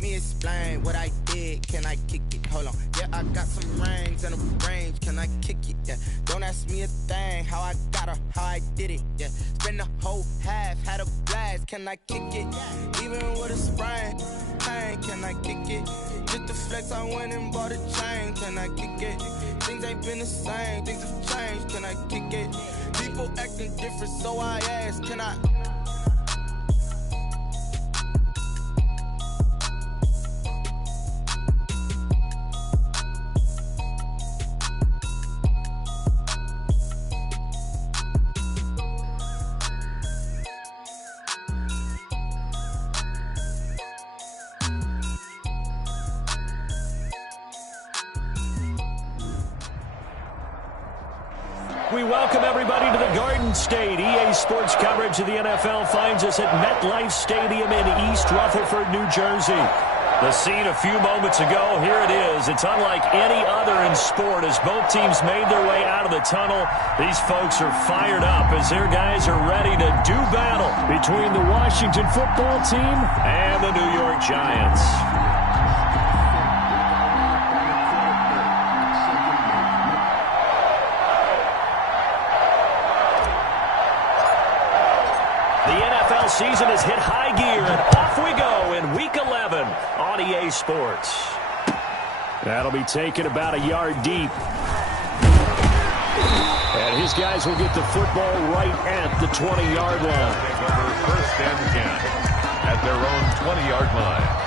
me explain what I did. Can I kick it? Hold on. Yeah, I got some rings and a range. Can I kick it? Yeah. Don't ask me a thing. How I got her, how I did it. Yeah. Spend the whole half, had a blast. Can I kick it? Even with a sprain. Hey, can I kick it? Just the flex, I went and bought a chain. Can I kick it? Things ain't been the same. Things have changed. Can I kick it? People acting different, so I ask, can I? We welcome everybody to the Garden State. EA Sports coverage of the NFL finds us at MetLife Stadium in East Rutherford, New Jersey. The scene a few moments ago, here it is. It's unlike any other in sport as both teams made their way out of the tunnel. These folks are fired up as their guys are ready to do battle between the Washington football team and the New York Giants. Season has hit high gear, and off we go in Week 11 on EA Sports. That'll be taken about a yard deep. And his guys will get the football right at the 20-yard line. First and 10 at their own 20-yard line.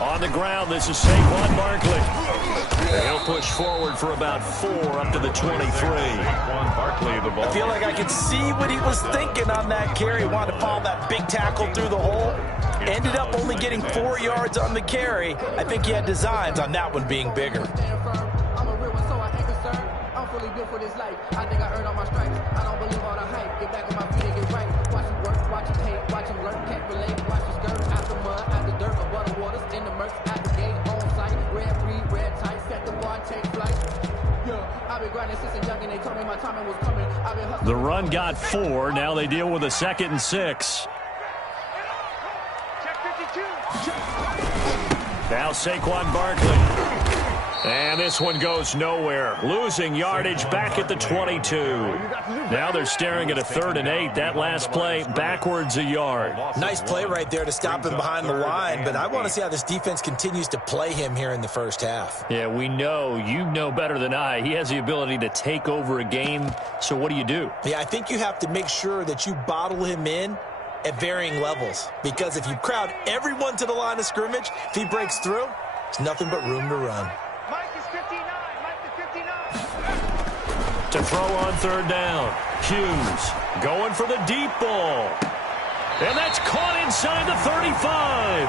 On the ground, this is Saquon Barkley. And he'll push forward for about 4 up to the 23. Saquon Barkley, the ball. I feel like I could see what he was thinking on that carry. Wanted to follow that big tackle through the hole. Ended up only getting 4 yards on the carry. I think he had designs on that one being bigger. I'm a real one, so I ain't concerned. I'm fully built for this life. I think I earned all my stripes. I don't believe all the hype. Get back on my feet and get right. Watch him work, watch him hate, watch him learn, can't relate. Watch him skirt out the mud, out the dirt, above the waters, in the murks, at the gate, on sight. Red free, red tight, set the bar, take flight. Yeah, I've been grinding since a young and they told me my timing was coming. I've been hustling. The run got 4. Now they deal with a 2nd and 6. Now Saquon Barkley. And this one goes nowhere. Losing yardage back at the 22. Now they're staring at a 3rd and 8. That last play backwards a yard. Nice play right there to stop him behind the line, but I want to see how this defense continues to play him here in the first half. Yeah, we know. You know better than I. He has the ability to take over a game. So what do? Yeah, I think you have to make sure that you bottle him in at varying levels, because if you crowd everyone to the line of scrimmage, if he breaks through, there's nothing but room to run. To throw on 3rd down. Hughes going for the deep ball. And that's caught inside the 35.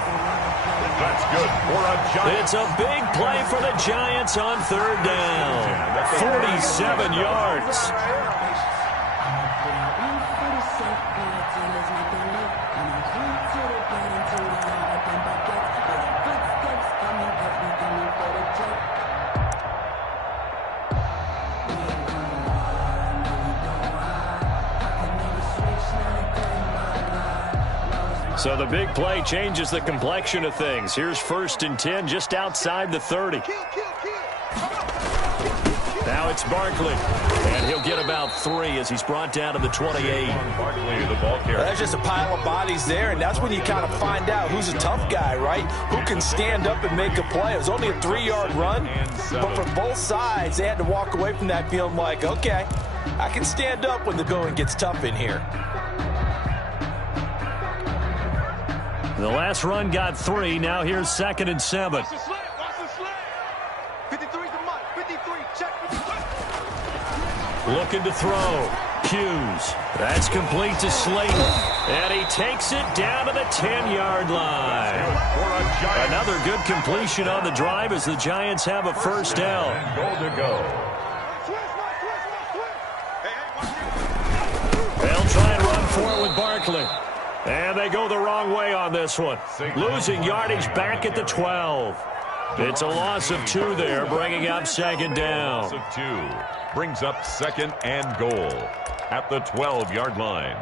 That's good for a Giant. It's a big play for the Giants on 3rd down. 47 yards. So the big play changes the complexion of things. Here's 1st and 10 just outside the 30. Now it's Barkley. And he'll get about 3 as he's brought down to the 28. Barkley, the ball carrier. There's just a pile of bodies there, and that's when you kind of find out who's a tough guy, right? Who can stand up and make a play. It was only a 3-yard run, but for both sides, they had to walk away from that feeling like, okay, I can stand up when the going gets tough in here. The last run got 3. Now here's 2nd and 7. Watch the slant. 53's the mark. 53. Check 53. Looking to throw. Hughes. That's complete to Slayton. And he takes it down to the 10-yard line. Another good completion on the drive as the Giants have a first down. Goal to go. They'll try and run for it with Barkley. And they go the wrong way on this one. Losing yardage back at the 12. It's a loss of 2 there, bringing up 2nd down. Loss of 2 brings up 2nd and goal at the 12-yard line.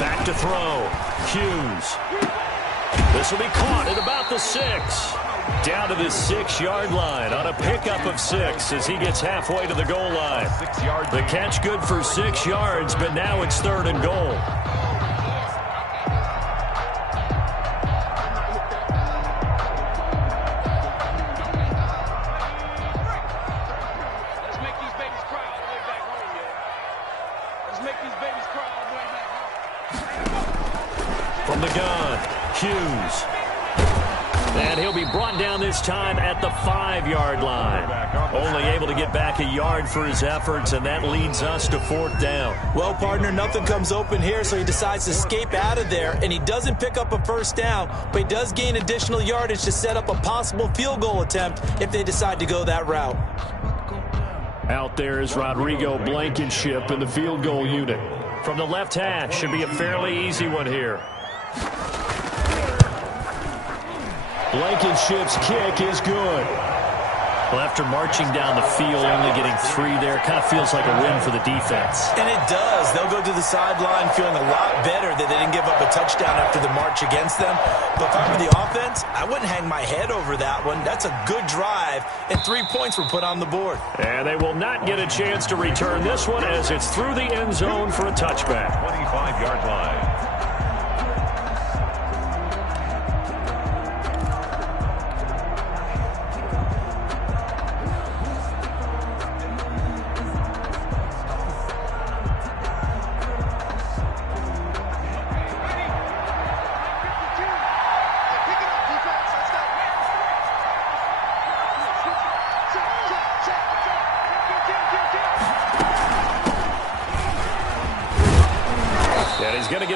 Back to throw. Hughes. This will be caught at about the 6. Down to the 6-yard line on a pickup of 6 as he gets halfway to the goal line. 6 yards. The catch good for 6 yards, but now it's 3rd and goal. From the gun, Hughes. And he'll be brought down this time at the 5-yard line. Only able to get back a yard for his efforts, and that leads us to 4th down. Well, partner, nothing comes open here, so he decides to escape out of there, and he doesn't pick up a first down, but he does gain additional yardage to set up a possible field goal attempt if they decide to go that route. Out there is Rodrigo Blankenship in the field goal unit. From the left hash, should be a fairly easy one here. Blankenship's kick is good. Well, after marching down the field, only getting 3 there, kind of feels like a win for the defense. And it does. They'll go to the sideline feeling a lot better that they didn't give up a touchdown after the march against them. But if I were the offense, I wouldn't hang my head over that one. That's a good drive, and 3 points were put on the board. And they will not get a chance to return this one as it's through the end zone for a touchback. 25-yard line.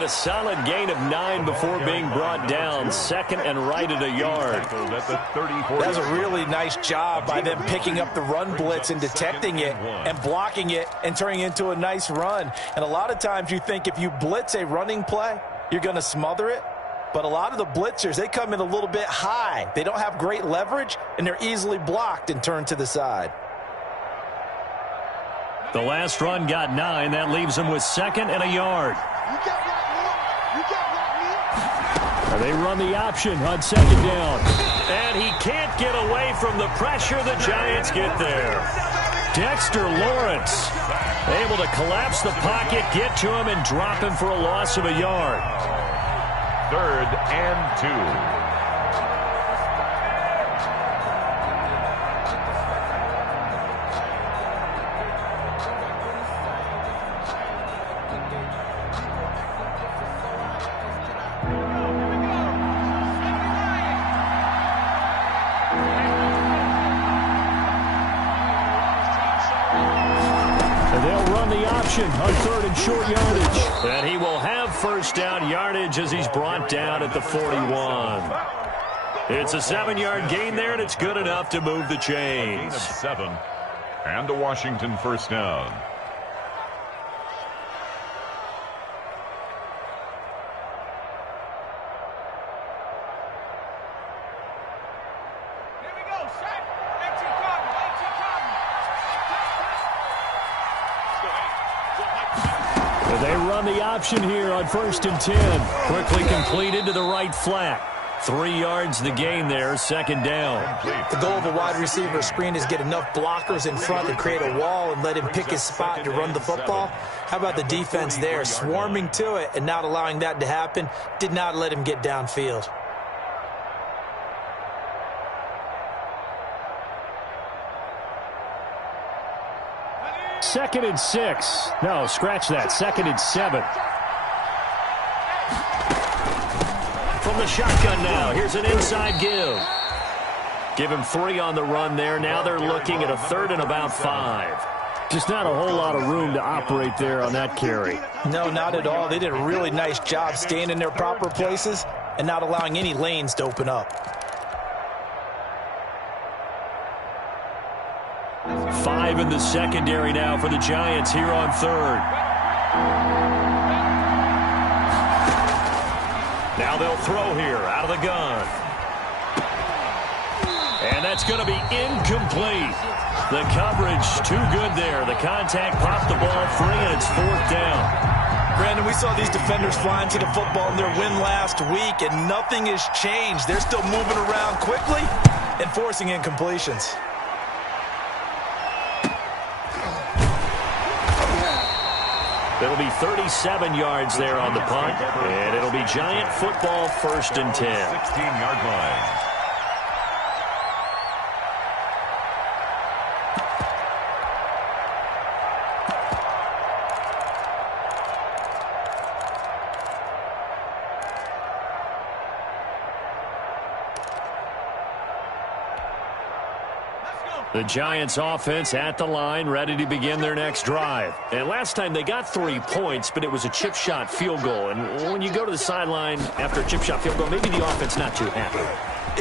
Solid gain of 9 before being brought down. 2nd and right at a yard. That was a really nice job by them picking up the run blitz and detecting it and blocking it and turning it into a nice run. And a lot of times you think if you blitz a running play, you're going to smother it. But a lot of the blitzers, they come in a little bit high. They don't have great leverage, and they're easily blocked and turned to the side. The last run got 9. That leaves them with 2nd and a yard. They run the option on 2nd down. And he can't get away from the pressure. The Giants get there. Dexter Lawrence able to collapse the pocket, get to him, and drop him for a loss of a yard. 3rd and 2. On 3rd and short yardage. And he will have first down yardage as he's brought down at the 41. It's a 7-yard gain there, and it's good enough to move the chains. Gain of 7 and a Washington first down. And they run the option here on 1st and 10. Quickly completed to the right flat. 3 yards the gain there, 2nd down. The goal of a wide receiver screen is get enough blockers in front to create a wall and let him pick his spot to run the football. How about the defense there, swarming to it and not allowing that to happen? Did not let him get downfield. Second and 6. No, scratch that. 2nd and 7. From the shotgun now. Here's an inside give. Give him 3 on the run there. Now they're looking at a 3rd and about 5. Just not a whole lot of room to operate there on that carry. No, not at all. They did a really nice job staying in their proper places and not allowing any lanes to open up. 5 in the secondary now for the Giants here on 3rd. Now they'll throw here out of the gun. And that's going to be incomplete. The coverage too good there. The contact popped the ball free, and it's 4th down. Brandon, we saw these defenders flying to the football in their win last week, and nothing has changed. They're still moving around quickly and forcing incompletions. It'll be 37 yards there on the punt, and it'll be Giant football 1st and 10. 16-yard line. The Giants offense at the line, ready to begin their next drive. And last time they got 3 points, but it was a chip shot field goal. And when you go to the sideline after a chip shot field goal, maybe the offense not too happy.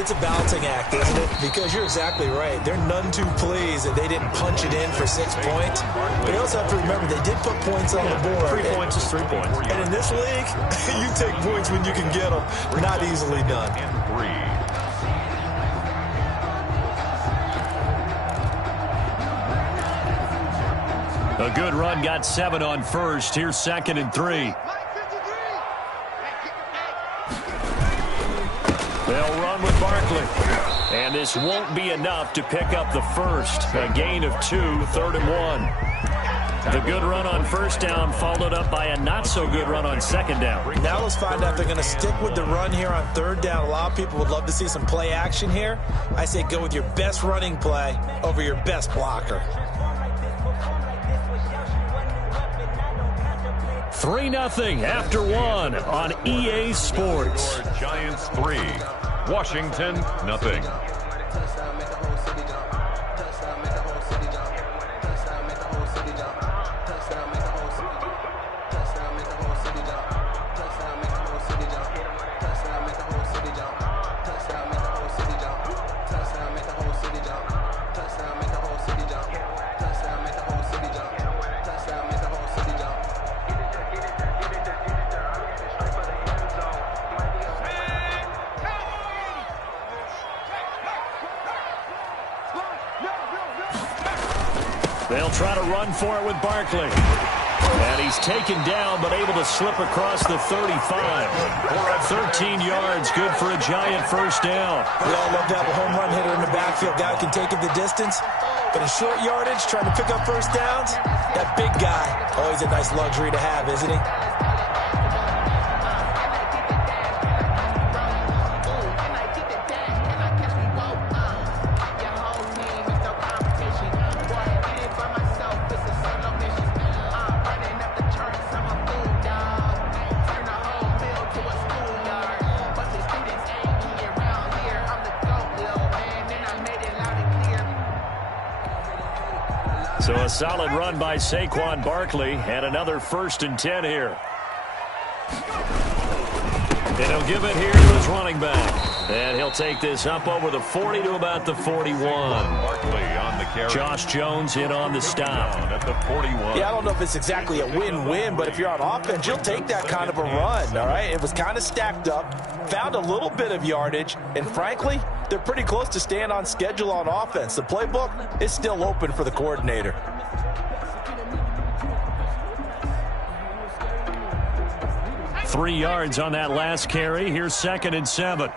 It's a balancing act, isn't it? Because you're exactly right. They're none too pleased that they didn't punch it in for 6 points. But you also have to remember they did put points on the board. 3 points is 3 points. And in this league, you take points when you can get them. Not easily done. And 3. A good run, got 7 on 1st. Here's 2nd and 3. They'll run with Barkley. And this won't be enough to pick up the 1st. A gain of 2, 3rd and 1. The good run on 1st down followed up by a not-so-good run on 2nd down. Now let's find out if they're going to stick with the run here on 3rd down. A lot of people would love to see some play action here. I say go with your best running play over your best blocker. 3-0 after 1 on EA Sports. Giants 3, Washington 0. They'll try to run for it with Barkley. And he's taken down, but able to slip across the 35. 13 yards, good for a Giant 1st down. We all love to have a home run hitter in the backfield. Guy can take it the distance. But in short yardage, trying to pick up 1st downs, that big guy, always a nice luxury to have, isn't he? So a solid run by Saquon Barkley, and another 1st and 10 here. And he'll give it here to his running back. And he'll take this up over the 40 to about the 41. Barkley on the carry. Josh Jones in on the stop. At the 41. Yeah, I don't know if it's exactly a win-win, but if you're on offense, you'll take that kind of a run, all right? It was kind of stacked up, found a little bit of yardage, and frankly, they're pretty close to staying on schedule on offense. The playbook is still open for the coordinator. 3 yards on that last carry. Here's 2nd and 7.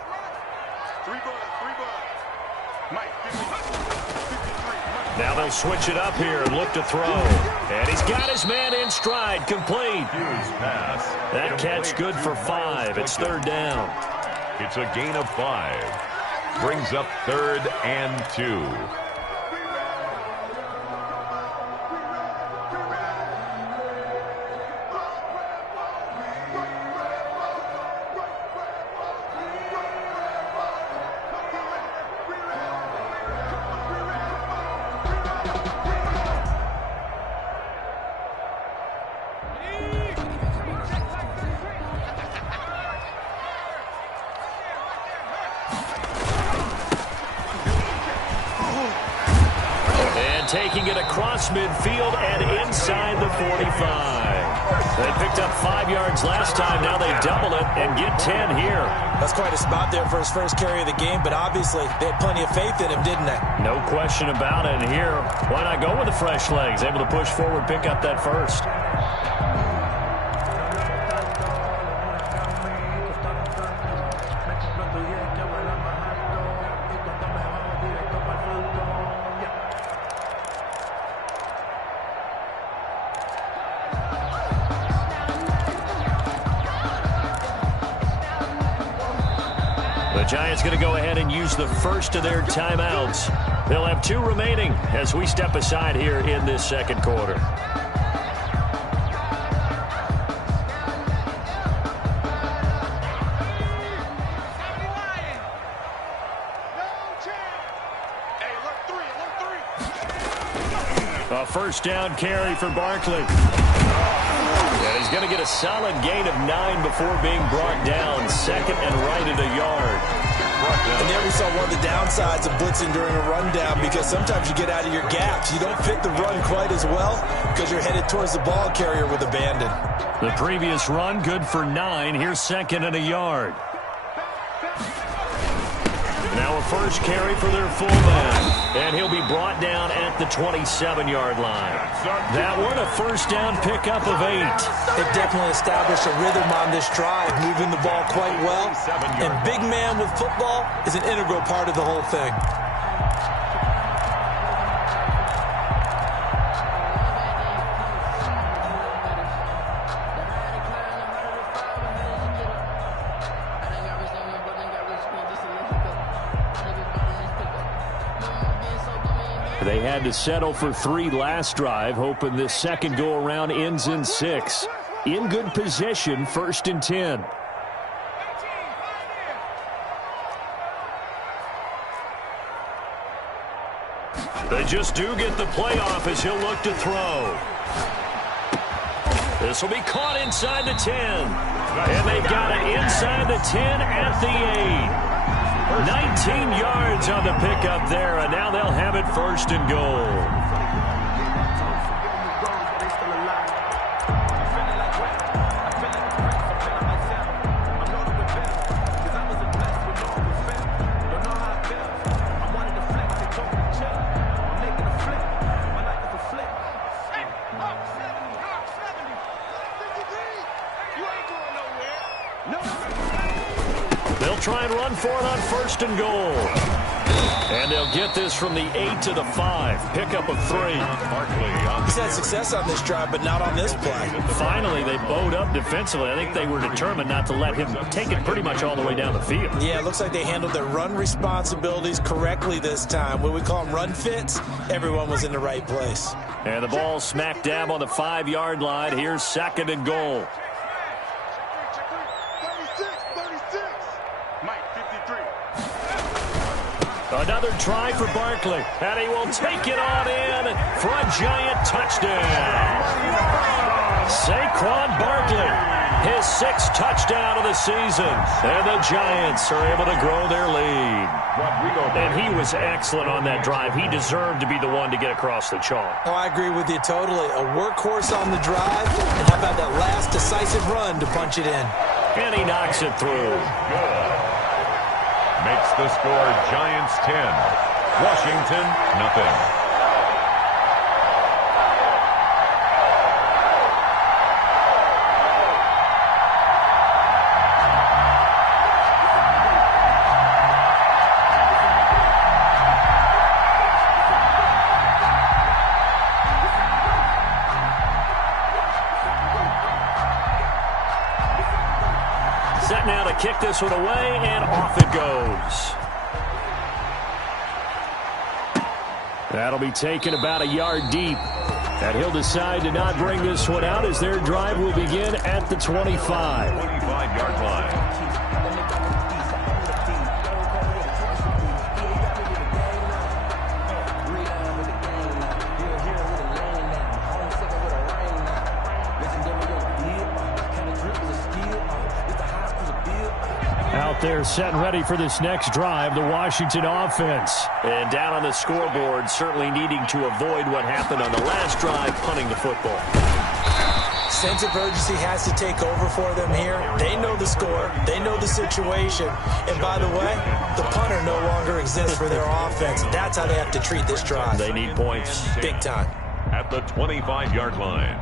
Now they'll switch it up here and look to throw. And he's got his man in stride. Complete. That catch good for 5. It's 3rd down. It's a gain of 5. Brings up 3rd and 2. Taking it across midfield and inside the 45. They picked up 5 yards last time. Now they double it and get 10 here. That's quite a spot there for his first carry of the game, but obviously they had plenty of faith in him, didn't they? No question about it. And here, why not go with the fresh legs? Able to push forward, pick up that first. The Giants going to go ahead and use the first of their timeouts. They'll have 2 remaining as we step aside here in this second quarter. A first down carry for Barkley. And he's going to get a solid gain of 9 before being brought down. 2nd and right at a yard. And there we saw one of the downsides of blitzing during a rundown, because sometimes you get out of your gaps. You don't fit the run quite as well because you're headed towards the ball carrier with abandon. The previous run good for 9. Here's 2nd and a yard. Now a first carry for their fullback, and he'll be brought down at the 27-yard line. That one a first down pickup of 8. They've definitely established a rhythm on this drive, moving the ball quite well. And big man with football is an integral part of the whole thing. They had to settle for 3 last drive, hoping this second go-around ends in 6. In good position, 1st and 10. They just do get the playoff as he'll look to throw. This will be caught inside the 10. And they got it inside the 10 at the 8. 19 yards on the pickup there, and now they'll have it 1st and goal. They'll try and run for it on 1st and goal. And they'll get this from the 8 to the 5. Pickup of 3. He's had success on this drive, but not on this play. Finally, they bowed up defensively. I think they were determined not to let him take it pretty much all the way down the field. Yeah, it looks like they handled their run responsibilities correctly this time. When we call them run fits, everyone was in the right place. And the ball smack dab on the 5-yard line. Here's 2nd and goal. Another try for Barkley, and he will take it on in for a giant touchdown. Saquon Barkley, his 6th touchdown of the season, and the Giants are able to grow their lead. And he was excellent on that drive. He deserved to be the one to get across the chalk. Oh, I agree with you totally. A workhorse on the drive, and how about that last decisive run to punch it in? And he knocks it through. Makes the score Giants 10, Washington nothing. this one away, and off it goes. That'll be taken about a yard deep. And he'll decide to not bring this one out as their drive will begin at the 25. 25-yard line. Out there set and ready for this next drive, the Washington offense. And down on the scoreboard, certainly needing to avoid what happened on the last drive, punting the football. Sense of urgency has to take over for them here. They know the score. They know the situation. And by the way, the punter no longer exists for their offense. That's how they have to treat this drive. They need points. Big time. At the 25-yard line.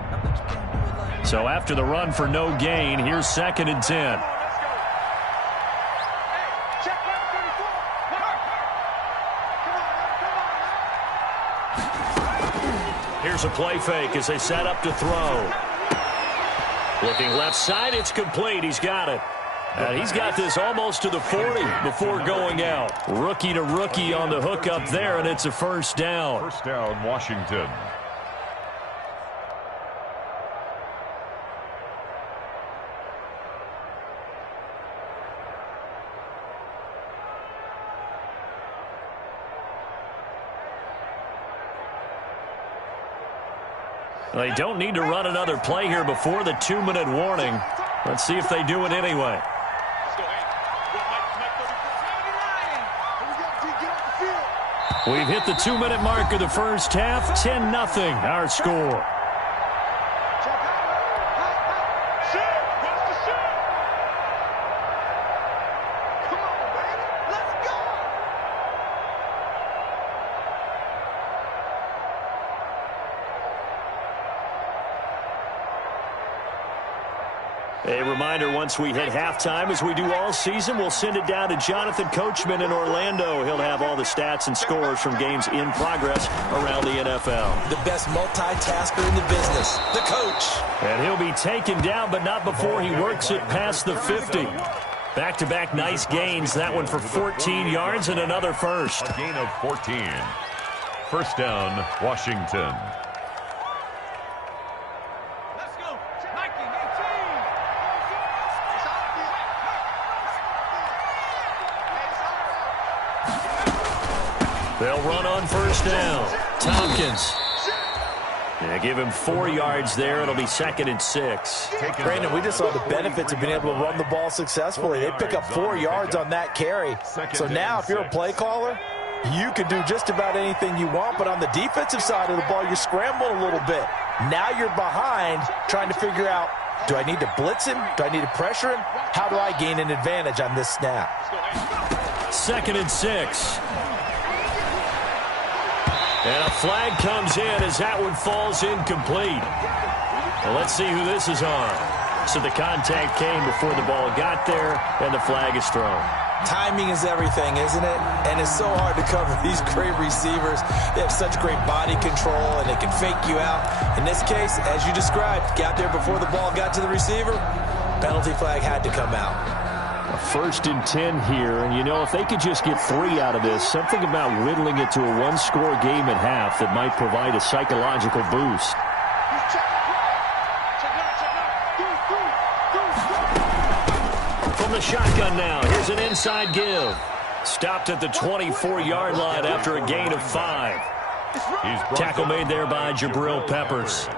So after the run for no gain, here's 2nd and 10. Here's a play fake as they set up to throw. Looking left side, it's complete. He's got it. And he's got this almost to the 40 before going out. Rookie to rookie on the hook up there, and it's a first down. First down, Washington. They don't need to run another play here before the 2-minute warning. Let's see if they do it anyway. We've hit the 2-minute mark of the first half. 10-0 our score. A reminder, once we hit halftime, as we do all season, we'll send it down to Jonathan Coachman in Orlando. He'll have all the stats and scores from games in progress around the NFL. The best multitasker in the business, the coach. And he'll be taken down, but not before he works it past the 50. Back-to-back nice gains. That one for 14 yards and another first. A gain of 14. First down, Washington. They'll run on first down. Tompkins. Yeah, give him 4 yards there. It'll be 2nd and 6. Brandon, we just saw the benefits of being able to run the ball successfully. They pick up 4 yards on that carry. So now if you're a play caller, you can do just about anything you want. But on the defensive side of the ball, you're scrambling a little bit. Now you're behind trying to figure out, do I need to blitz him? Do I need to pressure him? How do I gain an advantage on this snap? 2nd and 6. And a flag comes in as that one falls incomplete. Well, let's see who this is on. So the contact came before the ball got there, and the flag is thrown. Timing is everything, isn't it? And it's so hard to cover these great receivers. They have such great body control, and they can fake you out. In this case, as you described, got there before the ball got to the receiver. Penalty flag had to come out. A 1st and 10 here, and you know, if they could just get 3 out of this, something about whittling it to a 1-score game at half that might provide a psychological boost. From the shotgun now, here's an inside give. Stopped at the 24-yard line after a gain of 5. Tackle made there by Jabril Peppers.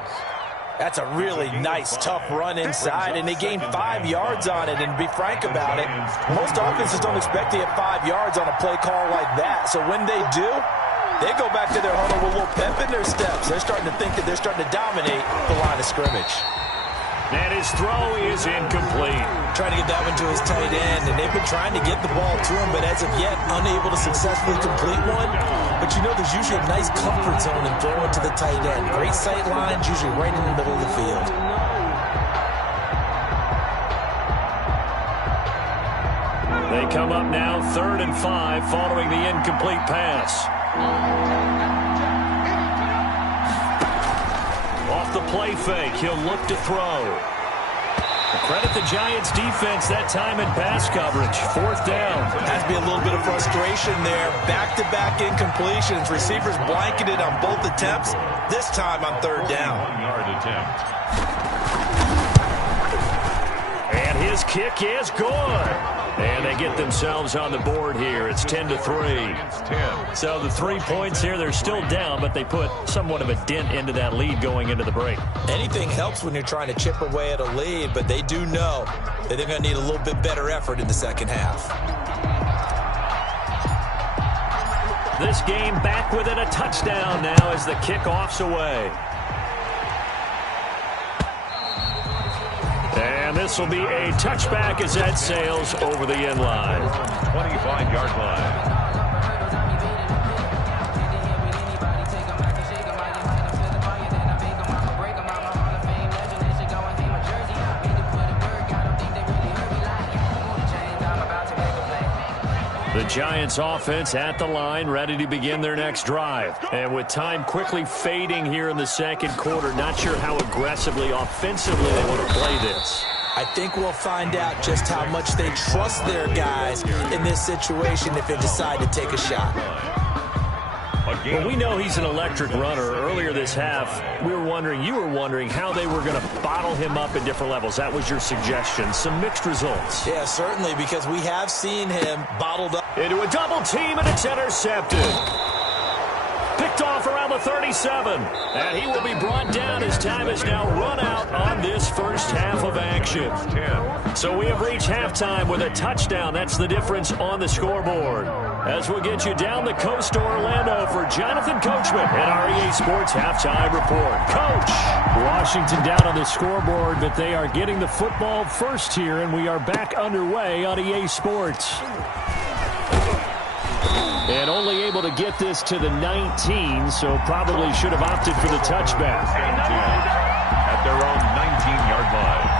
That's a really nice, tough run inside, and they gained 5 yards on it. And to be frank about it, most offenses don't expect to get 5 yards on a play call like that. So when they do, they go back to their huddle with a little pep in their steps. They're starting to think that they're starting to dominate the line of scrimmage. And his throw is incomplete. Trying to get that one to his tight end, and they've been trying to get the ball to him, but as of yet, unable to successfully complete one. But you know, there's usually a nice comfort zone in throwing to the tight end. Great sight lines, usually right in the middle of the field. They come up now 3rd and 5 following the incomplete pass. Off the play fake, he'll look to throw. Credit the Giants defense that time in pass coverage. 4th down. Has to be a little bit of frustration there. Back-to-back incompletions. Receivers blanketed on both attempts. This time on 3rd down. 1-yard attempt. And his kick is good. And they get themselves on the board here. It's 10-3. So the 3 points here, they're still down, but they put somewhat of a dent into that lead going into the break. Anything helps when you're trying to chip away at a lead, but they do know that they're going to need a little bit better effort in the second half. This game back within a touchdown now as the kickoff's away. And this will be a touchback as that sails over the end line. 25-yard line. The Giants offense at the line, ready to begin their next drive. And with time quickly fading here in the second quarter, not sure how aggressively, offensively they want to play this. I think we'll find out just how much they trust their guys in this situation if they decide to take a shot. Well, we know he's an electric runner. Earlier this half, you were wondering how they were going to bottle him up at different levels. That was your suggestion. Some mixed results. Yeah, certainly, because we have seen him bottled up. Into a double team, and it's intercepted. Picked off around the 37. And he will be brought down as time has now run out on this first half of action. So we have reached halftime with a touchdown. That's the difference on the scoreboard. As we'll get you down the coast to Orlando for Jonathan Coachman at our EA Sports Halftime Report. Coach! Washington down on the scoreboard, but they are getting the football first here, and we are back underway on EA Sports. And only able to get this to the 19, so probably should have opted for the touchback. At their own 19-yard line.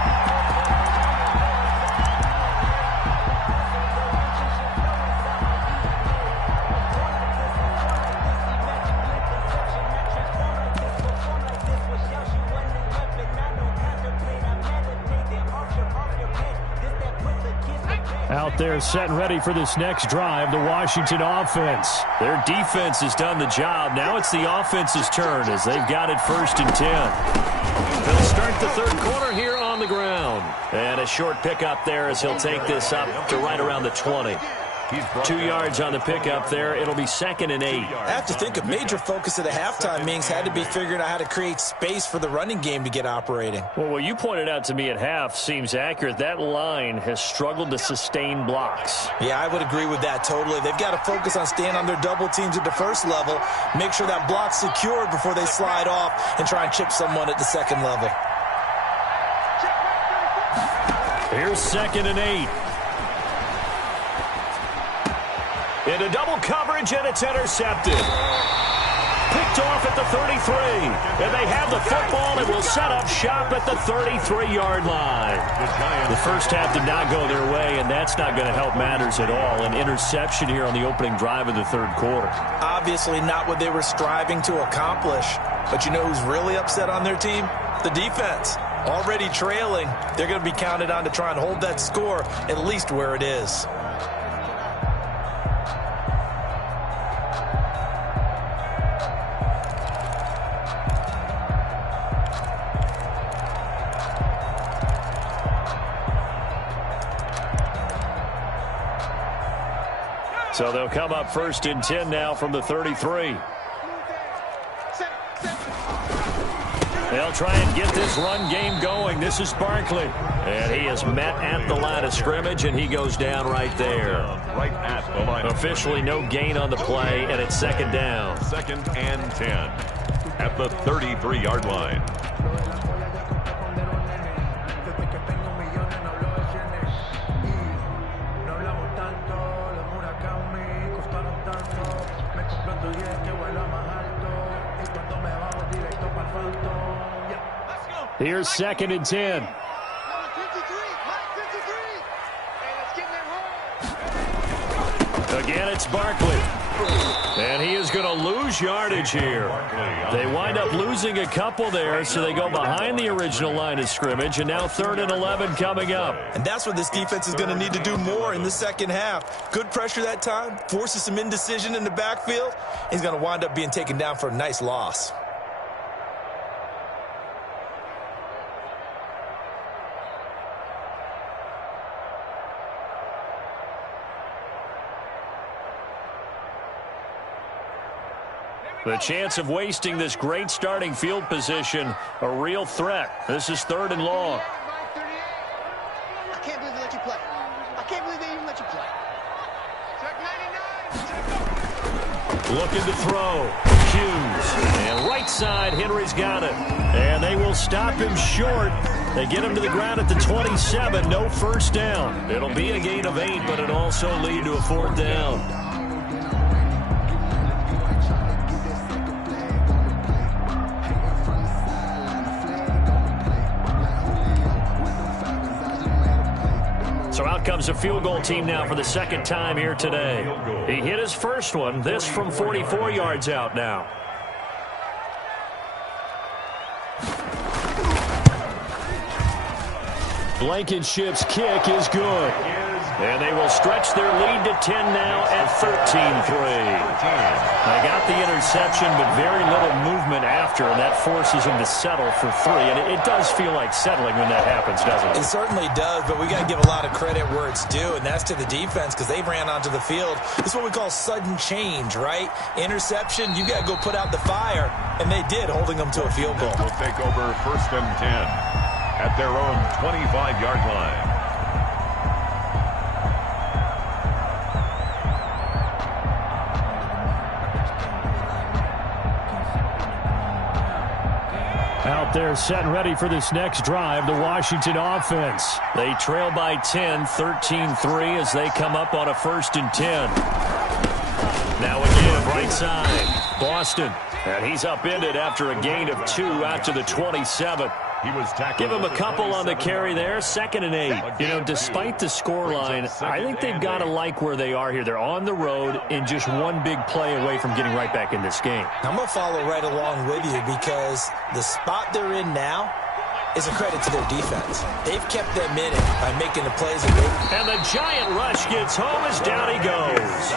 Out there set and ready for this next drive, the Washington offense. Their defense has done the job. Now it's the offense's turn as they've got it 1st and 10. They'll start the third quarter here on the ground. And a short pickup there as he'll take this up to right around the 20. 2 yards on the pickup there. It'll be 2nd and 8. I have to think a major focus of the halftime meetings had to be figuring out how to create space for the running game to get operating. Well, what you pointed out to me at half seems accurate. That line has struggled to sustain blocks. Yeah, I would agree with that totally. They've got to focus on staying on their double teams at the first level, make sure that block's secured before they slide off and try and chip someone at the second level. Here's 2nd and 8. Into double coverage, and it's intercepted. Picked off at the 33. And they have the football and will set up shop at the 33-yard line. The first half did not go their way, and that's not going to help matters at all. An interception here on the opening drive of the third quarter. Obviously not what they were striving to accomplish. But you know who's really upset on their team? The defense. Already trailing. They're going to be counted on to try and hold that score at least where it is. So they'll come up 1st and 10 now from the 33. They'll try and get this run game going. This is Barkley. And he is met at the line of scrimmage, and he goes down right there. Right at the line. Officially no gain on the play, and it's 2nd down. 2nd and 10 at the 33-yard line. Here's 2nd and 10. Again, it's Barkley. And he is going to lose yardage here. They wind up losing a couple there, so they go behind the original line of scrimmage, and now 3rd and 11 coming up. And that's what this defense is going to need to do more in the second half. Good pressure that time, forces some indecision in the backfield. He's going to wind up being taken down for a nice loss. The chance of wasting this great starting field position, a real threat. This is 3rd and long. I can't believe they let you play. I can't believe they even let you play. Check 99. Looking to throw. Hughes. And right side, Henry's got it. And they will stop him short. They get him to the ground at the 27. No first down. It'll be a gain of 8, but it'll also lead to a 4th down. So out comes a field goal team now for the second time here today. He hit his first one, this from 44 yards out now. Blankenship's kick is good. And they will stretch their lead to 10 now at 13-3. They got the interception, but very little movement after, and that forces them to settle for 3. And it does feel like settling when that happens, doesn't it? It certainly does, but we got to give a lot of credit where it's due, and that's to the defense because they ran onto the field. This is what we call sudden change, right? Interception, you got to go put out the fire, and they did, holding them to a field goal. Will take over 1st and 10 at their own 25-yard line. Out there set and ready for this next drive, the Washington offense. They trail by 10, 13-3 as they come up on a 1st and 10. Now again, right side, Boston. And he's upended after a gain of 2 out to the 27. Give him a couple on the carry there, 2nd and 8. You know, despite the scoreline, I think they've got to like where they are here. They're on the road and just one big play away from getting right back in this game. I'm going to follow right along with you because the spot they're in now is a credit to their defense. They've kept them in it by making the plays. And the giant rush gets home as down he goes.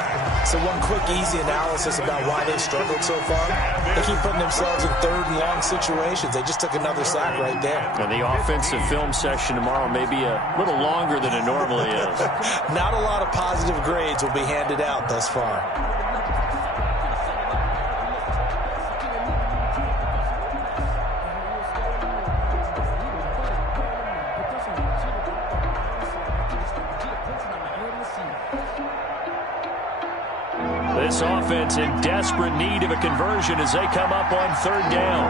So one quick, easy analysis about why they've struggled so far. They keep putting themselves in 3rd and long situations. They just took another sack right there. And the offensive film session tomorrow may be a little longer than it normally is. Not a lot of positive grades will be handed out thus far. This offense in desperate need of a conversion as they come up on 3rd down.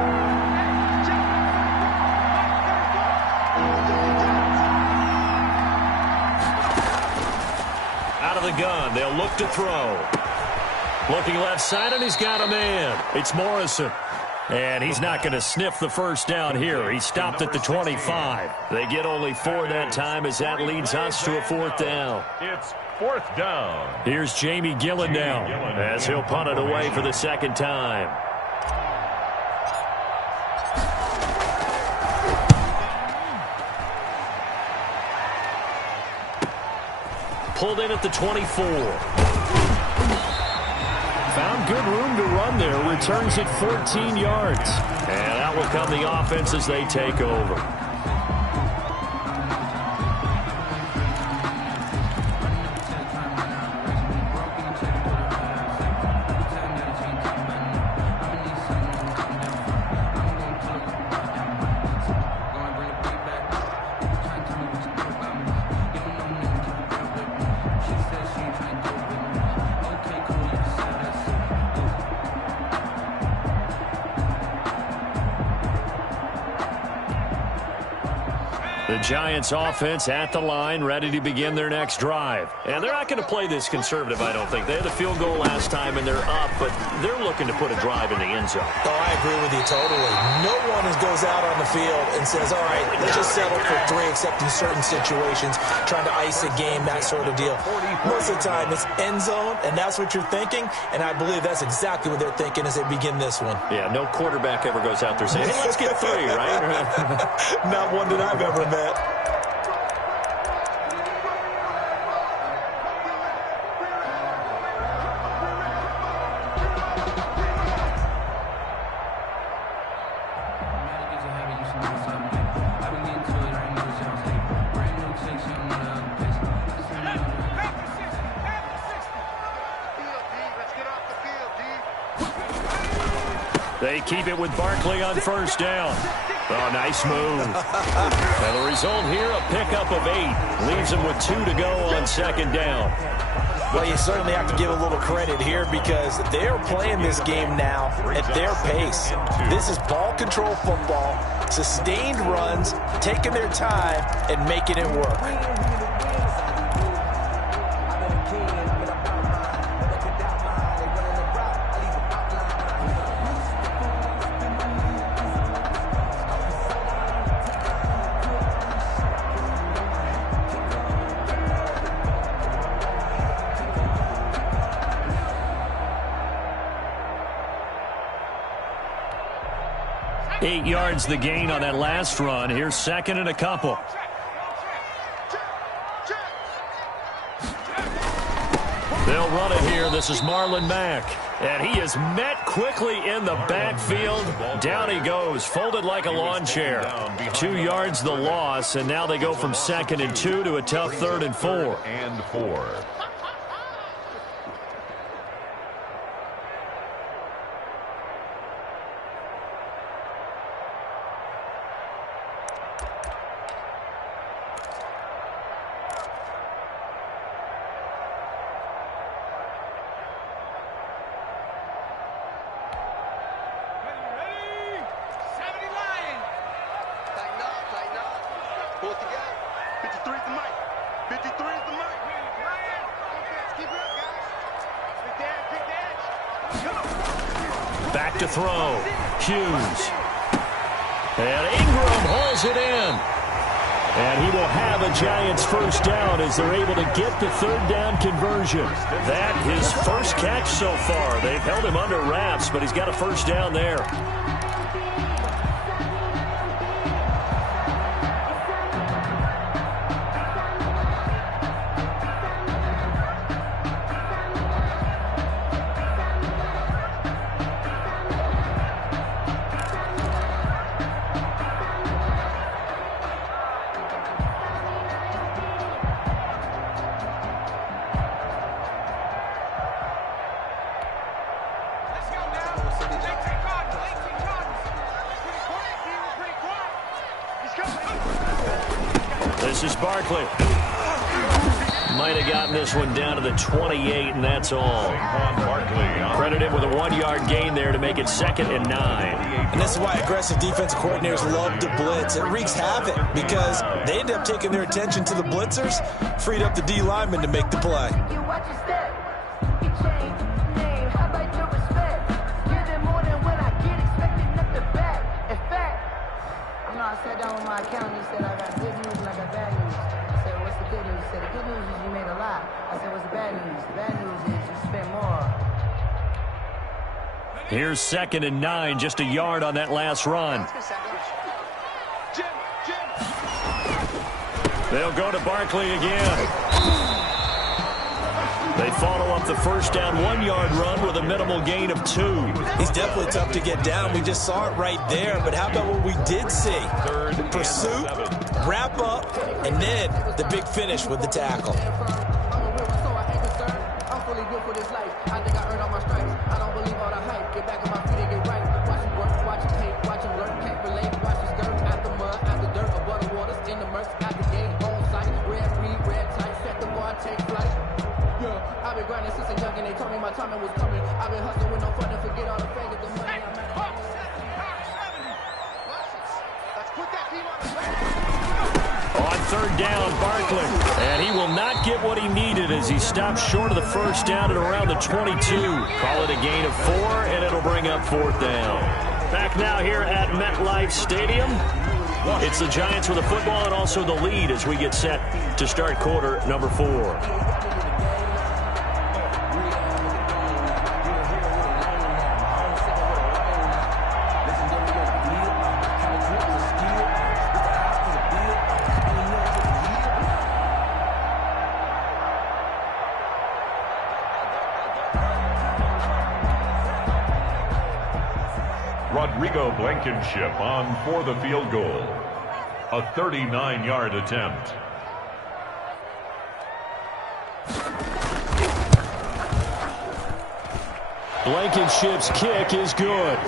Out of the gun, they'll look to throw. Looking left side, and he's got a man. It's Morrison. And he's not going to sniff the first down here. He stopped at the 25. They get only 4 that time as that leads us to a 4th down. It's 4th down. Here's Jamie Gillen now as he'll punt it away for the 2nd time. Pulled in at the 24. Found good room to run there. Returns it 14 yards. And out will come the offense as they take over. The Giants offense at the line, ready to begin their next drive. And they're not going to play this conservative, I don't think. They had a field goal last time, and they're up, but they're looking to put a drive in the end zone. Oh, I agree with you totally. No one goes out on the field and says, all right, let's just settle for 3, except in certain situations, trying to ice a game, that sort of deal. Most of the time, it's end zone, and that's what you're thinking, and I believe that's exactly what they're thinking as they begin this one. Yeah, no quarterback ever goes out there saying, hey, let's get 3, right? Not one that I've ever met. They keep it with Barkley on first down. Oh, nice move. And the result here, a pickup of 8. Leaves them with 2 to go on second down. Well, you certainly have to give a little credit here because they're playing this game now at their pace. This is ball control football, sustained runs, taking their time, and making it work. 8 yards the gain on that last run. Here's second and a couple. They'll run it here. This is Marlon Mack. And he is met quickly in the backfield. Down he goes, folded like a lawn chair. 2 yards the loss, and now they go from 2nd and 2 to a tough 3rd and 4. Back to throw. Hughes. And Ingram hauls it in. And he will have a Giants first down as they're able to get the 3rd down conversion. That his first catch so far. They've held him under wraps, but he's got a first down there. This is Barkley. Might have gotten this one down to the 28, and that's all. Credit him with a 1-yard gain there to make it 2nd and 9. And this is why aggressive defensive coordinators love to blitz. It wreaks havoc because they end up taking their attention to the blitzers, freed up the D lineman to make the play. I sat down with my accountant. He said, I got good news and I got bad news. I said, what's the good news? He said, the good news is you made a lot. I said, what's the bad news? The bad news is you spent more. Here's 2nd and 9, just a yard on that last run. They'll go to Barkley again. They follow up the first down 1-yard run with a minimal gain of 2. He's definitely tough to get down. We just saw it right there. But how about what we did see? The pursuit, wrap up, and then the big finish with the tackle. I'm fully built for this life. I think I earned all my stripes. I don't believe all the hype. Get back on my feet and get right. Watch him work, watch him hate, watch him learn, can't relate. Watch his skirt out the mud, out the dirt, above the waters, in the murks, out the gate, on sight. Red read, red tight, set the bar, take flight. Yeah, I've been grinding since a young and they told me my timing was coming. I've been hustling with no fun and forget all the faggots, the money I'm at. Let's put that team on the On third down, Barkley. And he will not get what he needed as he stops short of the first down at around the 22. Call it a gain of 4, and it'll bring up fourth down. Back now here at MetLife Stadium. It's the Giants with the football and also the lead as we get set to start quarter number 4. Blankenship on for the field goal. A 39-yard attempt. Blankenship's kick is good.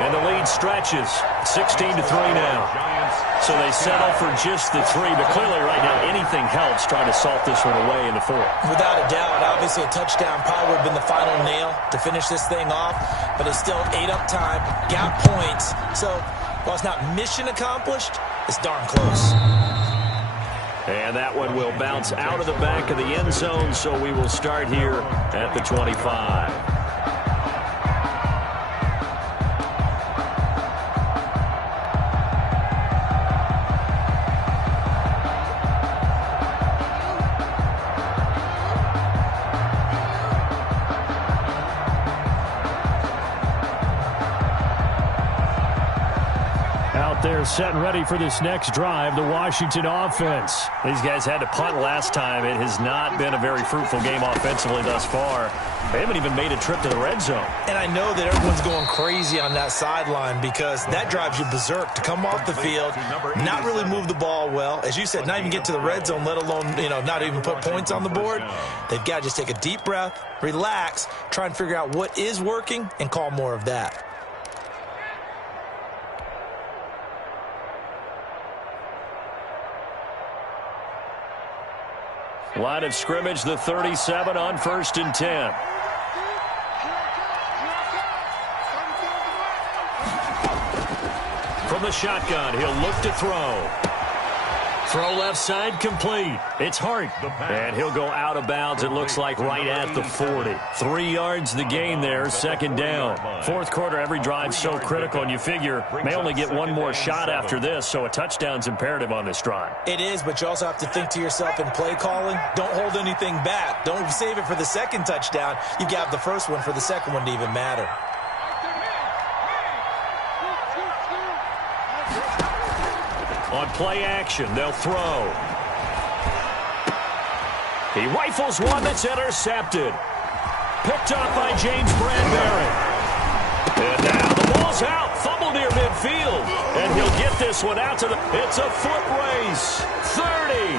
And the lead stretches. 16-3 now. So they settle for just the 3, but clearly right now anything helps trying to salt this one away in the 4th. Without a doubt, obviously a touchdown probably would have been the final nail to finish this thing off, but it's still 8 up time, got points. So while it's not mission accomplished, it's darn close. And that one will bounce out of the back of the end zone, so we will start here at the 25. They're set and ready for this next drive, the Washington offense. These guys had to punt last time. It has not been a very fruitful game offensively thus far. They haven't even made a trip to the red zone. And I know that everyone's going crazy on that sideline because that drives you berserk to come off the field, not really move the ball well. As you said, not even get to the red zone, let alone, not even put points on the board. They've got to just take a deep breath, relax, try and figure out what is working, and call more of that. Line of scrimmage, the 37 on 1st and 10. From the shotgun, he'll look to throw. Throw left side, complete. It's Hart. And he'll go out of bounds, it looks like, right at the 40. 3 yards the gain there, second down. 4th quarter, every drive so critical, and you figure may only get one more shot after this, so a touchdown's imperative on this drive. It is, but you also have to think to yourself in play calling, don't hold anything back. Don't save it for the second touchdown. You got the first one for the second one to even matter. On play action, they'll throw. He rifles one that's intercepted. Picked up by James Bradbury. And now the ball's out. Fumble near midfield. And he'll get this one out to the... It's a foot race. 30.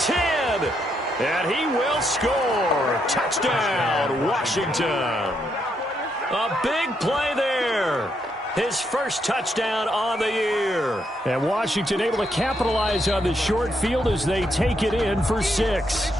10. And he will score. Touchdown, Washington. A big play there. His first touchdown on the year. And Washington able to capitalize on the short field as they take it in for 6.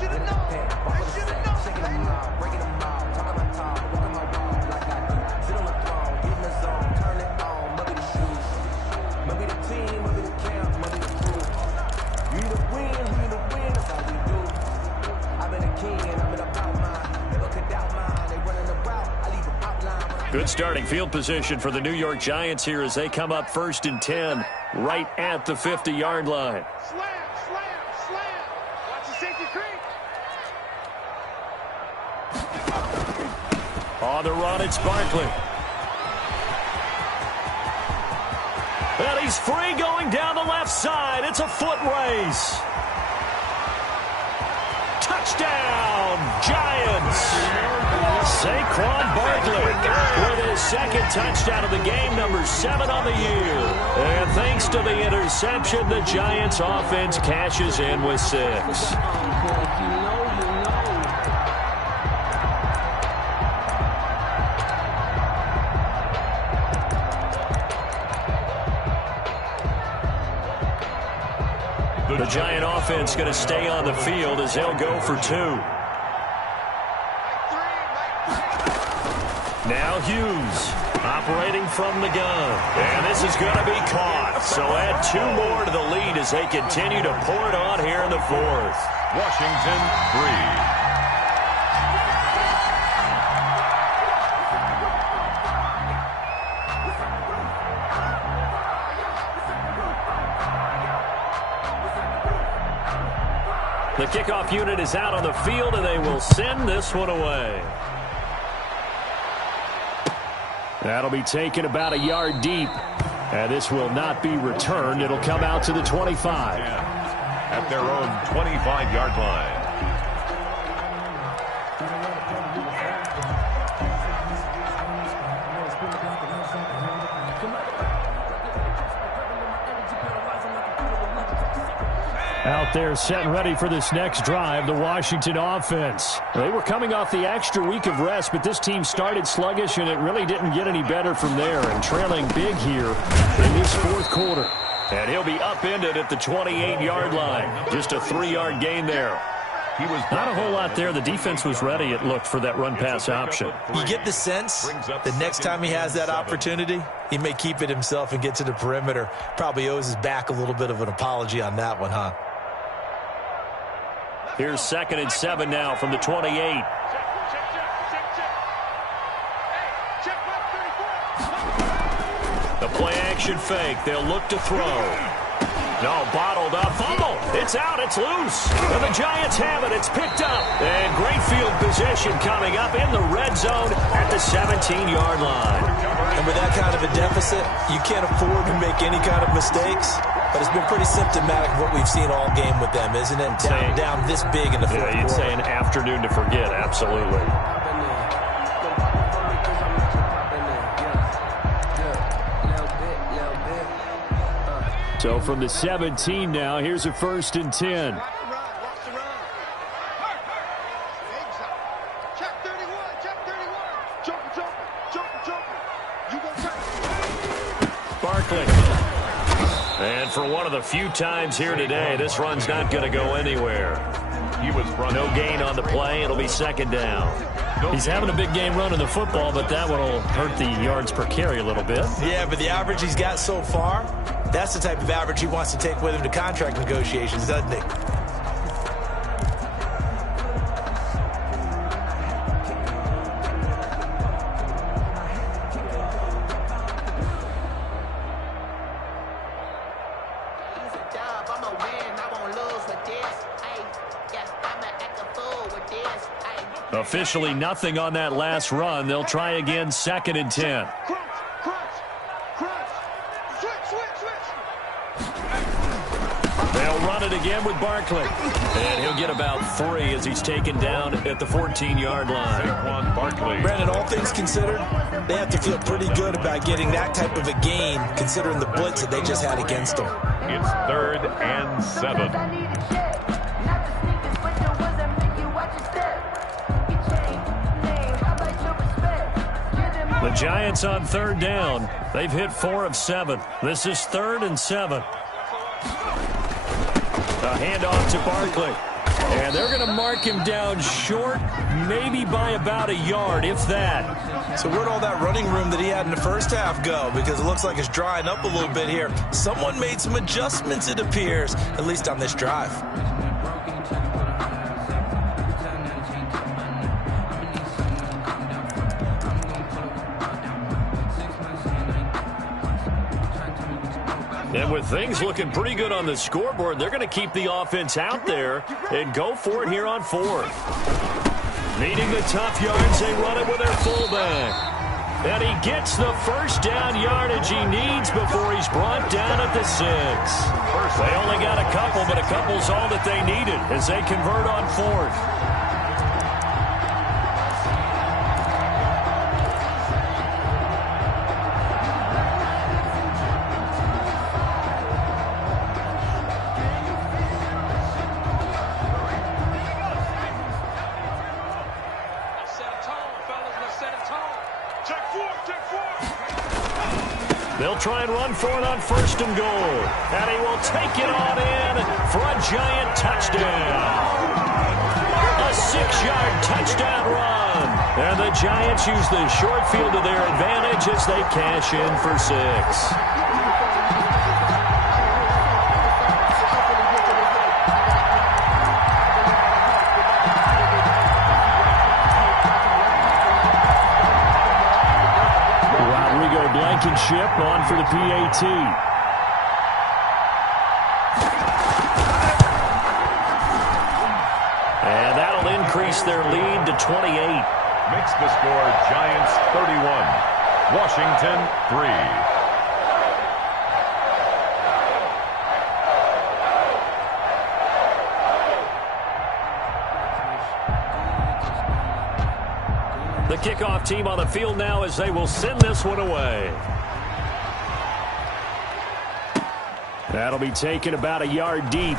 Good starting field position for the New York Giants here as they come up 1st and 10 right at the 50-yard line. Slam, slam, slam. Watch the safety creep. On the run, it's Barkley. And he's free going down the left side. It's a foot race. Touchdown, Giants. Saquon Barkley with his second touchdown of the game, number 7 on the year. And thanks to the interception, the Giants offense cashes in with 6. The Giant offense going to stay on the field as they'll go for 2. Now Hughes operating from the gun. And this is going to be caught. So add 2 more to the lead as they continue to pour it on here in the 4th. Washington 3. The kickoff unit is out on the field, and they will send this one away. That'll be taken about a yard deep. And this will not be returned. It'll come out to the 25. At their own 25-yard line. Out there set and ready for this next drive, the Washington offense. They were coming off the extra week of rest, but this team started sluggish, and it really didn't get any better from there. And trailing big here in this 4th quarter. And he'll be upended at the 28-yard line. Just a 3-yard gain there. He was not a whole lot there. The defense was ready, it looked, for that run-pass option. You get the sense that next time he has that opportunity, he may keep it himself and get to the perimeter. Probably owes his back a little bit of an apology on that one, huh? Here's 2nd and 7 now from the 28. The play-action fake. They'll look to throw. No, bottled up. Fumble. It's out. It's loose. And the Giants have it. It's picked up. And great field position coming up in the red zone at the 17-yard line. And with that kind of a deficit, you can't afford to make any kind of mistakes. But it's been pretty symptomatic of what we've seen all game with them, isn't it? Down this big in the 4th quarter. You'd say an afternoon to forget. Absolutely. So from the 17 now, here's a 1st and 10. Barkley. And for one of the few times here today, this run's not going to go anywhere. No gain on the play. It'll be 2nd down. He's having a big game running the football, but that one will hurt the yards per carry a little bit. Yeah, but the average he's got so far, that's the type of average he wants to take with him to contract negotiations, doesn't he? Officially nothing on that last run. They'll try again, 2nd and 10. They'll run it again with Barkley. And he'll get about 3 as he's taken down at the 14-yard line. Barkley. Brandon, all things considered, they have to feel pretty good about getting that type of a gain, considering the blitz that they just had against them. It's 3rd and 7. The Giants on 3rd down. They've hit 4 of 7. This is 3rd and 7. A handoff to Barkley. And they're going to mark him down short, maybe by about a yard, if that. So where'd all that running room that he had in the first half go? Because it looks like it's drying up a little bit here. Someone made some adjustments, it appears, at least on this drive. And with things looking pretty good on the scoreboard, they're going to keep the offense out there and go for it here on 4th. Needing the tough yards, they run it with their fullback. And he gets the first down yardage he needs before he's brought down at the 6. They only got a couple, but a couple's all that they needed as they convert on 4th. They'll try and run for it on 1st and goal. And he will take it on in for a Giant touchdown. A 6-yard touchdown run. And the Giants use the short field to their advantage as they cash in for 6. Blankenship on for the PAT. And that'll increase their lead to 28. Makes the score Giants 31, Washington 3. The kickoff team on the field now as they will send this one away. That'll be taken about a yard deep.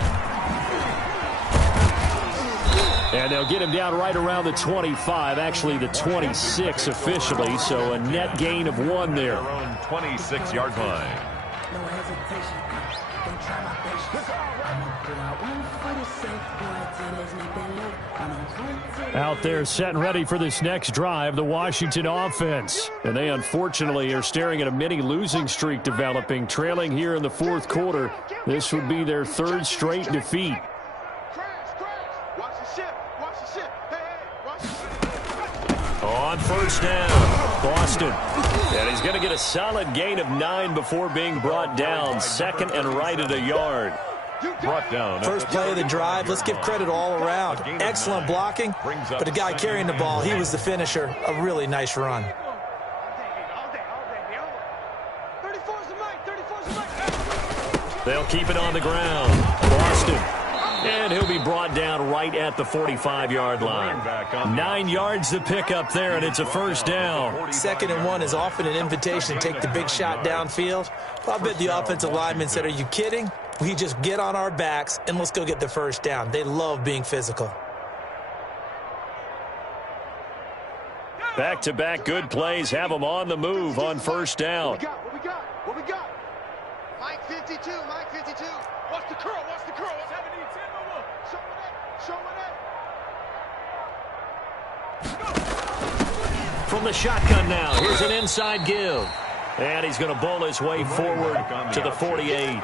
And they'll get him down right around the 25, actually the 26 officially, so a net gain of 1 there. Their own 26-yard line. No hesitation. Don't try my patience. Out there setting ready for this next drive, the Washington offense. And they unfortunately are staring at a mini losing streak developing, trailing here in the 4th quarter. This would be their 3rd straight defeat. On first down, Boston. And he's going to get a solid gain of 9 before being brought down. 2nd and right at a yard. Brought down. First play of the drive, let's give credit all around. Excellent blocking, but the guy carrying the ball, he was the finisher. A really nice run. They'll keep it on the ground. Boston. And he'll be brought down right at the 45-yard line. 9 yards to pick up there, and it's a first down. 2nd and 1 is often an invitation to take the big shot downfield. I bet the offensive lineman said, are you kidding? We just get on our backs and let's go get the first down. They love being physical. Back-to-back good plays have them on the move on first down. What we got? Mike 52, Mike 52. Watch the curl, What's happening? Show it. From the shotgun now, here's an inside give. And he's going to bowl his way forward to the 48.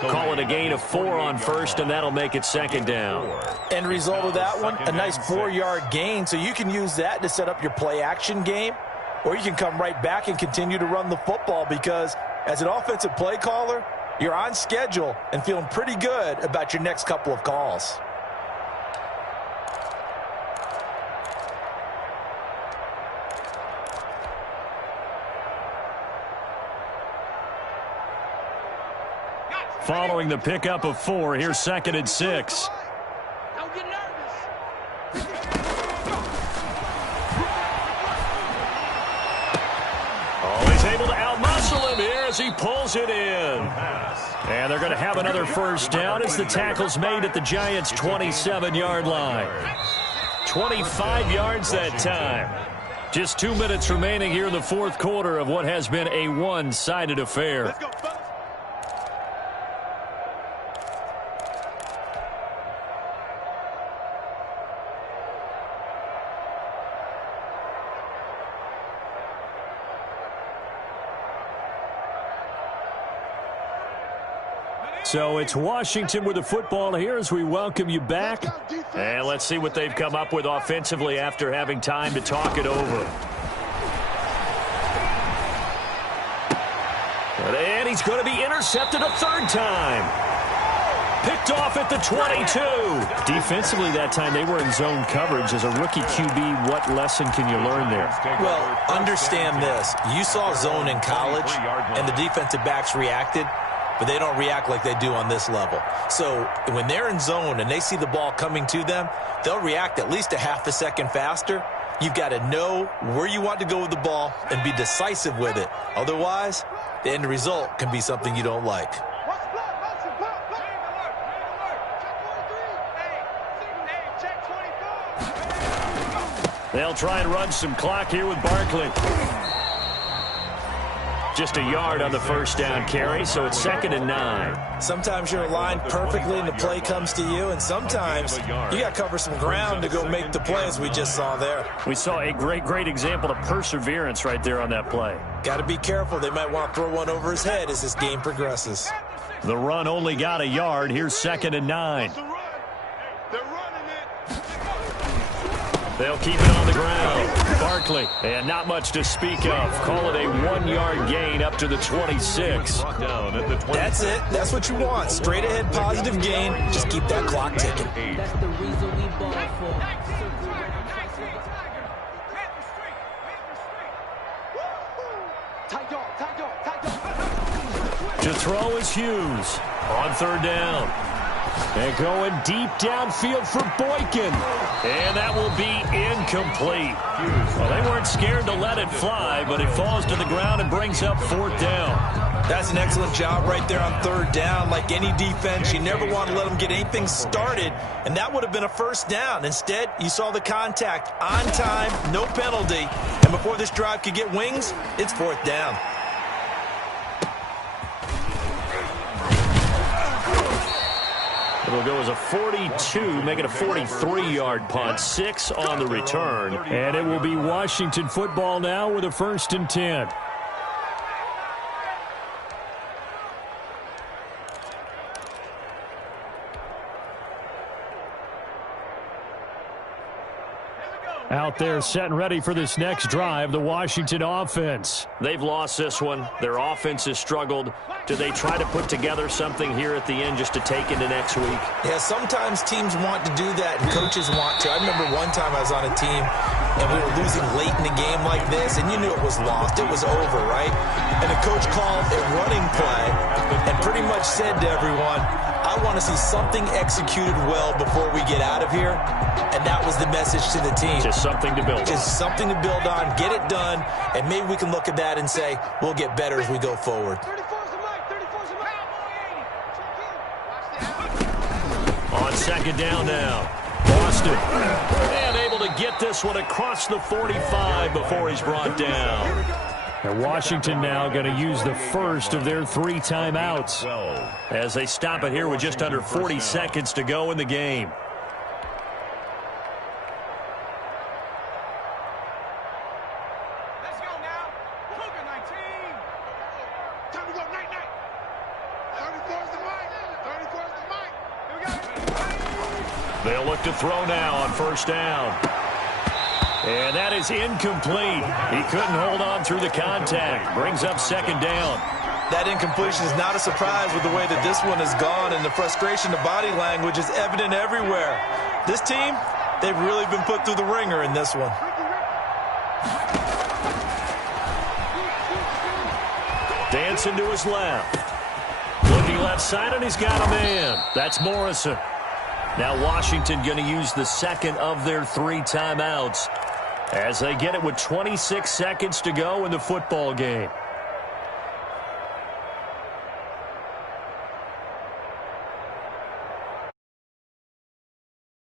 Call it a gain of 4 on first, and that'll make it 2nd down. End result of that one, a nice 4-yard gain. So you can use that to set up your play-action game, or you can come right back and continue to run the football because as an offensive play caller, you're on schedule and feeling pretty good about your next couple of calls. Following the pickup of 4, here's 2nd and 6. Don't get nervous. Oh, he's able to outmuscle him here as he pulls it in. And they're going to have another first down as the tackle's made at the Giants' 27-yard line. 25 yards that time. Just 2 minutes remaining here in the 4th quarter of what has been a one-sided affair. So it's Washington with the football here as we welcome you back. And let's see what they've come up with offensively after having time to talk it over. And he's going to be intercepted a 3rd time. Picked off at the 22. Defensively that time they were in zone coverage. As a rookie QB, what lesson can you learn there? Well, understand this. You saw zone in college, and the defensive backs reacted. But they don't react like they do on this level. So when they're in zone and they see the ball coming to them, they'll react at least a half a second faster. You've got to know where you want to go with the ball and be decisive with it. Otherwise, the end result can be something you don't like. They'll try and run some clock here with Barkley. Just a yard on the first down carry, so it's 2nd and 9. Sometimes you're aligned perfectly and the play comes to you, and sometimes you got to cover some ground to go make the play, as we just saw there. We saw a great example of perseverance right there on that play. Got to be careful. They might want to throw one over his head as this game progresses. The run only got a yard. Here's 2nd and 9. They'll keep it on the ground. Barkley, and not much to speak of. Call it a 1-yard gain up to the 26. That's it. That's what you want. Straight ahead positive gain. Just keep that clock ticking. That's the reason we ball for. To throw is Hughes on 3rd down. And going deep downfield for Boykin. And that will be incomplete. Well, they weren't scared to let it fly, but it falls to the ground and brings up 4th down. That's an excellent job right there on 3rd down. Like any defense, you never want to let them get anything started, and that would have been a 1st down. Instead, you saw the contact on time, no penalty, and before this drive could get wings, it's 4th down. It'll go as a 42, make it a 43-yard punt, 6 on the return. And it will be Washington football now with a 1st and 10. Out there set and ready for this next drive, the Washington offense. They've lost this one. Their offense has struggled. Do they try to put together something here at the end just to take into next week? Yeah, sometimes teams want to do that and coaches want to. I remember one time I was on a team and we were losing late in the game like this, and you knew it was lost. It was over, right? And the coach called a running play and pretty much said to everyone, I want to see something executed well before we get out of here. And that was the message to the team. Just something to build on. Just something to build on, get it done, and maybe we can look at that and say, we'll get better as we go forward. On 2nd down now, Boston. And able to get this one across the 45 before he's brought down. And Washington now going to use the first of their 3 timeouts as they stop it here with just under 40 seconds to go in the game. Let's go now. Cougar 19. Time to go night-night. 34's the mic. 34's the mic. Here we go. They'll look to throw now on 1st down. And that is incomplete. He couldn't hold on through the contact. Brings up 2nd down. That incompletion is not a surprise with the way that this one has gone, and the frustration, the body language is evident everywhere. This team, they've really been put through the ringer in this one. Dancing to his left. Looking left side, and he's got a man. That's Morrison. Now Washington going to use the 2nd of their 3 timeouts as they get it with 26 seconds to go in the football game.